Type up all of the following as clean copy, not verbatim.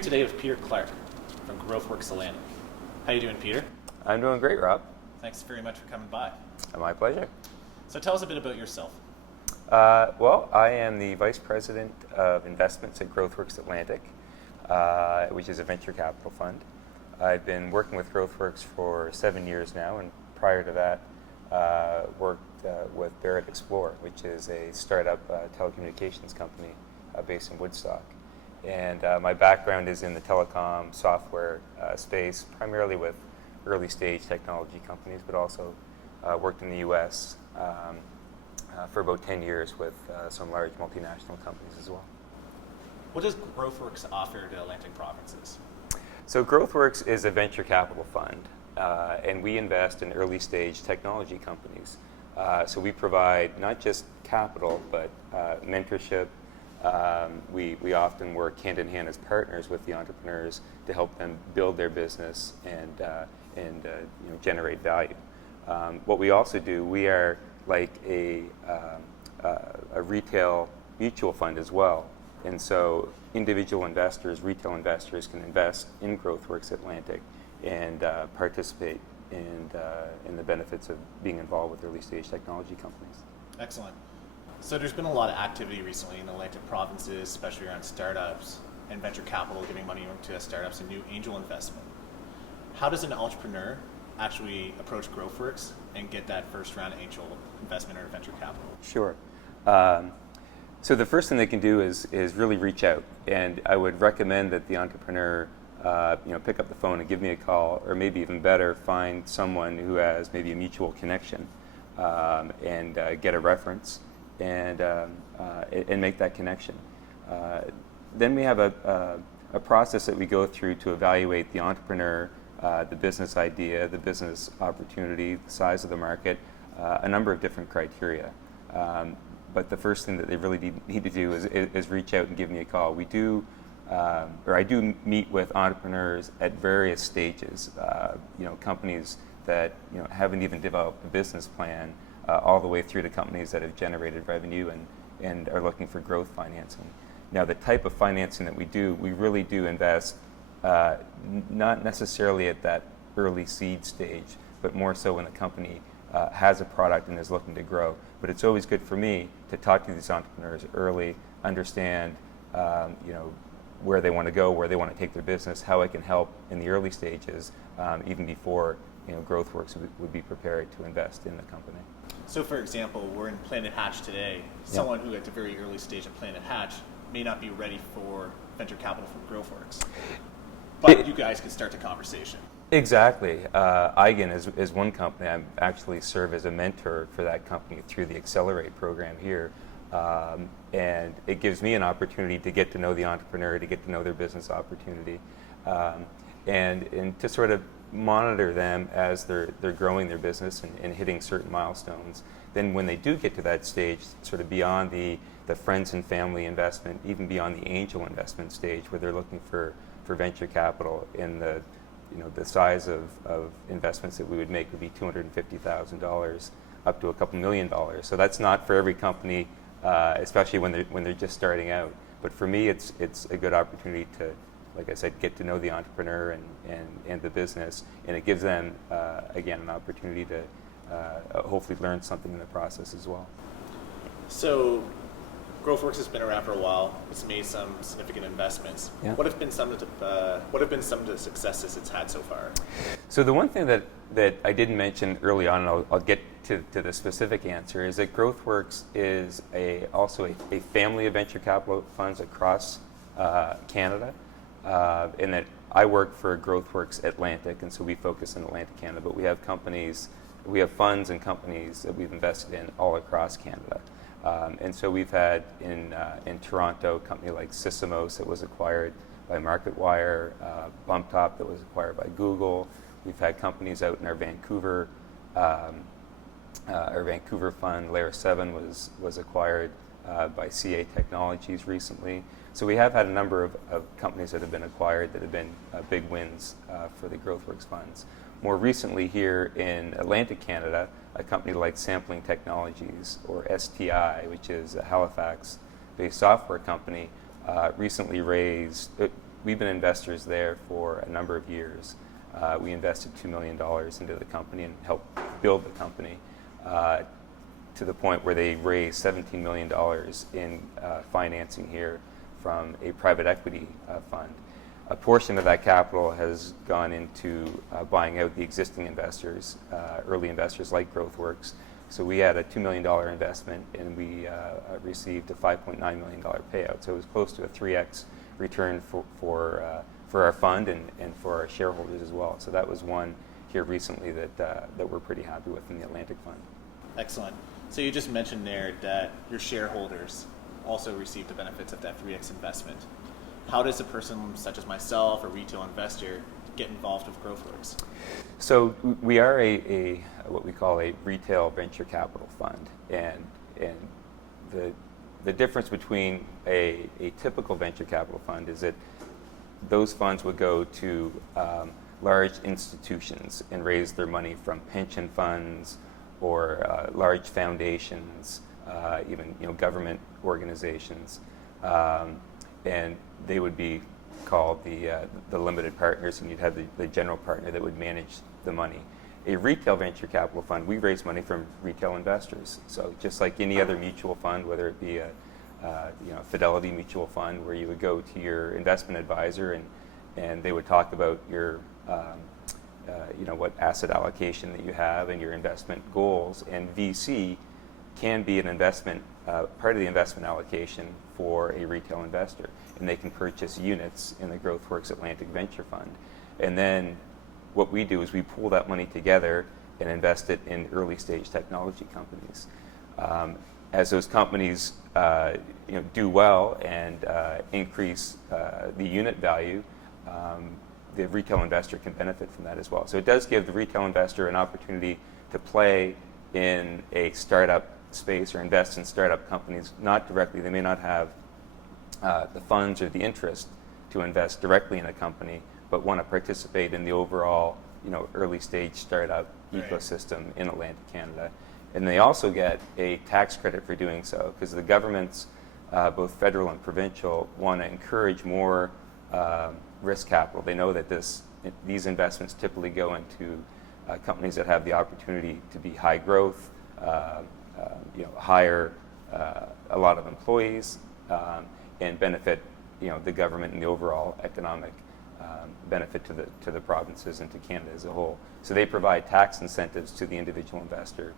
here today with Peter Clark from GrowthWorks Atlantic. How you doing, Peter? I'm doing great, Rob. Thanks very much for coming by. My pleasure. So tell us a bit about yourself. Well, I am the Vice President of Investments at GrowthWorks Atlantic, which is a venture capital fund. I've been working with GrowthWorks for 7 years now, and prior to that, worked with Barrett Explorer, which is a startup telecommunications company based in Woodstock. And my background is in the telecom software space, primarily with early stage technology companies, but also worked in the US for about 10 years with some large multinational companies as well. What does GrowthWorks offer to Atlantic provinces? So GrowthWorks is a venture capital fund, and we invest in early stage technology companies. So we provide not just capital, but mentorship. We often work hand in hand as partners with the entrepreneurs to help them build their business and generate value. What we also do, we are like a retail mutual fund as well, and so individual investors, retail investors, can invest in GrowthWorks Atlantic and participate in the benefits of being involved with early stage technology companies. Excellent. So there's been a lot of activity recently in the Atlantic provinces, especially around startups and venture capital giving money to startups and new angel investment. How does an entrepreneur actually approach GrowthWorks and get that first round angel investment or venture capital? Sure. So the first thing they can do is really reach out, and I would recommend that the entrepreneur pick up the phone and give me a call, or maybe even better, find someone who has maybe a mutual connection and get a reference and make that connection. Then we have a process that we go through to evaluate the entrepreneur, the business idea, the business opportunity, the size of the market, a number of different criteria. But the first thing that they really need to do is reach out and give me a call. We do, or I do meet with entrepreneurs at various stages, companies that haven't even developed a business plan, all the way through to companies that have generated revenue and are looking for growth financing. Now, the type of financing that we really do invest not necessarily at that early seed stage, but more so when the company has a product and is looking to grow. But it's always good for me to talk to these entrepreneurs early, understand where they want to go, where they want to take their business, how I can help in the early stages, even before GrowthWorks would be prepared to invest in the company. So, for example, we're in Planet Hatch today. Someone who at the very early stage of Planet Hatch may not be ready for venture capital from GrowthWorks, but you guys can start the conversation. Exactly. Eigen is one company. I actually serve as a mentor for that company through the Accelerate program here. And it gives me an opportunity to get to know the entrepreneur, to get to know their business opportunity, and to sort of monitor them as they're growing their business and hitting certain milestones. Then when they do get to that stage, sort of beyond the friends and family investment, even beyond the angel investment stage, where they're looking for venture capital in the size of investments that we would make would be $250,000 up to a couple $1 million. So that's not for every company, especially when they're just starting out. But for me, it's a good opportunity to, like I said, get to know the entrepreneur and the business, and it gives them again an opportunity to hopefully learn something in the process as well. So, GrowthWorks has been around for a while. It's made some significant investments. Yeah. What have been some of the successes it's had so far? So the one thing that I didn't mention early on, and I'll get to the specific answer, is that GrowthWorks is also a family of venture capital funds across Canada, and that I work for GrowthWorks Atlantic, and so we focus in Atlantic Canada, but we have funds and companies that we've invested in all across Canada. And so we've had in Toronto a company like Sysomos that was acquired by MarketWire, BumpTop that was acquired by Google. We've had companies out in our Vancouver fund. Layer 7 was acquired by CA Technologies recently. So we have had a number of companies that have been acquired that have been big wins for the GrowthWorks funds. More recently here in Atlantic Canada, a company like Sampling Technologies, or STI, which is a Halifax-based software company, recently raised, we've been investors there for a number of years. We invested $2 million into the company and helped build the company to the point where they raised $17 million in financing here from a private equity fund. A portion of that capital has gone into buying out the existing investors, early investors like GrowthWorks. So we had a $2 million investment, and we received a $5.9 million payout. So it was close to a 3x return for our fund and for our shareholders as well. So that was one here recently that we're pretty happy with in the Atlantic Fund. Excellent. So you just mentioned there that your shareholders also received the benefits of that 3x investment. How does a person such as myself, a retail investor, get involved with GrowthWorks? So we are a what we call a retail venture capital fund, and the difference between a typical venture capital fund is that those funds would go to large institutions and raise their money from pension funds or large foundations, even government organizations, and they would be called the limited partners, and you'd have the general partner that would manage the money. A retail venture capital fund, we raise money from retail investors. So just like any other mutual fund, whether it be a Fidelity mutual fund, where you would go to your investment advisor and they would talk about your what asset allocation that you have and your investment goals, and VC can be an investment part of the investment allocation for a retail investor, and they can purchase units in the GrowthWorks Atlantic Venture Fund. And then what we do is we pool that money together and invest it in early stage technology companies. As those companies do well and increase the unit value, the retail investor can benefit from that as well. So it does give the retail investor an opportunity to play in a startup space or invest in startup companies, not directly. They may not have the funds or the interest to invest directly in a company, but want to participate in the overall early stage startup ecosystem in Atlantic Canada. And they also get a tax credit for doing so, because the governments, both federal and provincial, want to encourage more risk capital. They know that these investments typically go into companies that have the opportunity to be high growth, hire a lot of employees, and benefit the government and the overall economic benefit to the provinces and to Canada as a whole. So they provide tax incentives to the individual investor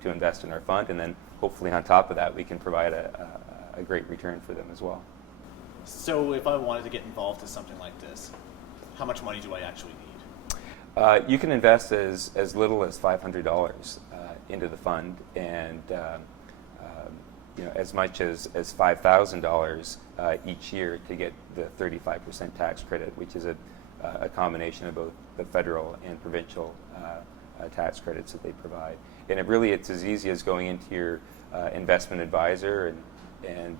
to invest in our fund, and then hopefully on top of that we can provide a great return for them as well. So if I wanted to get involved in something like this, how much money do I actually need? You can invest as little as $500 into the fund, and as much as $5,000 each year to get the 35% tax credit, which is a combination of both the federal and provincial tax credits that they provide. And it's as easy as going into your investment advisor, and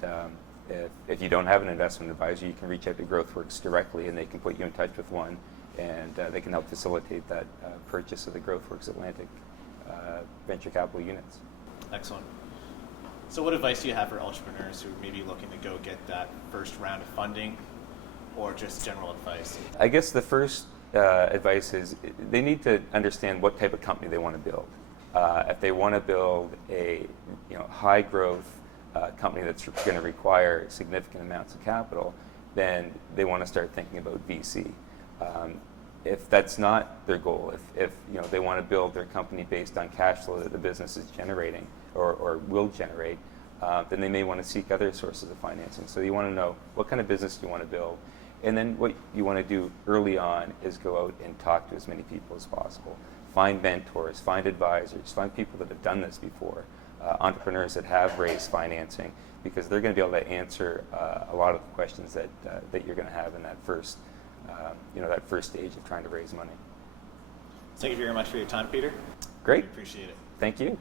if you don't have an investment advisor, you can reach out to GrowthWorks directly, and they can put you in touch with one, and they can help facilitate that purchase of the GrowthWorks Atlantic venture capital units. Excellent. So what advice do you have for entrepreneurs who may be looking to go get that first round of funding, or just general advice? I guess the first advice is they need to understand what type of company they want to build. If they want to build a high growth company that's going to require significant amounts of capital, then they want to start thinking about VC. If that's not their goal, if they want to build their company based on cash flow that the business is generating or will generate, then they may want to seek other sources of financing. So you want to know what kind of business you want to build, and then what you want to do early on is go out and talk to as many people as possible. Find mentors, find advisors, find people that have done this before, entrepreneurs that have raised financing, because they're going to be able to answer a lot of the questions that you're going to have in that first stage of trying to raise money. Thank you very much for your time, Peter. Great. We appreciate it. Thank you.